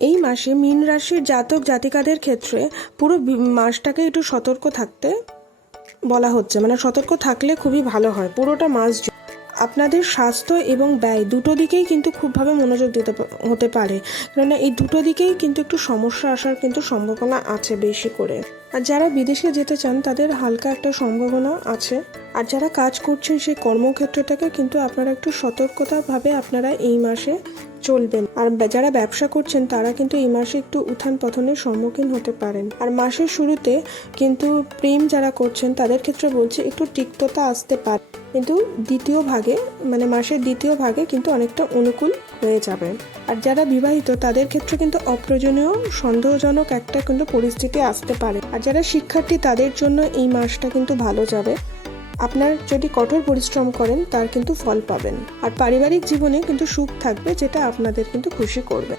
এই মাসে মীন রাশির জাতক জাতিকাদের ক্ষেত্রে পুরো মাসটাকে একটু সতর্ক থাকতে বলা হচ্ছে, মানে সতর্ক থাকলে খুবই ভালো হয়। পুরোটা মাস আপনাদের স্বাস্থ্য এবং ব্যয় দুটো দিকেই কিন্তু খুবভাবে মনোযোগ দিতে হতে পারে, কেননা এই দুটো দিকেই কিন্তু একটু সমস্যা আসার কিন্তু সম্ভাবনা আছে বেশি করে। আর যারা বিদেশে যেতে চান তাদের হালকা একটা সম্ভাবনা আছে। আর যারা কাজ করছেন সেই কর্মক্ষেত্রটাকে কিন্তু আপনারা একটু সতর্কতাভাবে আপনারা এই মাসে চলবেন। আর যারা ব্যবসা করছেন তারা কিন্তু এই মাসে একটু উত্থান পতনের সম্মুখীন হতে পারেন। আর মাসের শুরুতে কিন্তু প্রেম যারা করছেন তাদের ক্ষেত্রে বলছে একটু তিক্ততা আসতে পারে, কিন্তু দ্বিতীয় ভাগে মানে মাসের দ্বিতীয় ভাগে কিন্তু অনেকটা অনুকূল হয়ে যাবে। আর যারা বিবাহিত তাদের ক্ষেত্রে কিন্তু অপ্রয়োজনীয় সন্দেহজনক একটা কিন্তু পরিস্থিতি আসতে পারে। আর যারা শিক্ষার্থী তাদের জন্য এই মাসটা কিন্তু ভালো যাবে। আপনার যদি কঠোর পরিশ্রম করেন তার কিন্তু ফল পাবেন। আর পারিবারিক জীবনে কিন্তু সুখ থাকবে, যেটা আপনাদের কিন্তু খুশি করবে।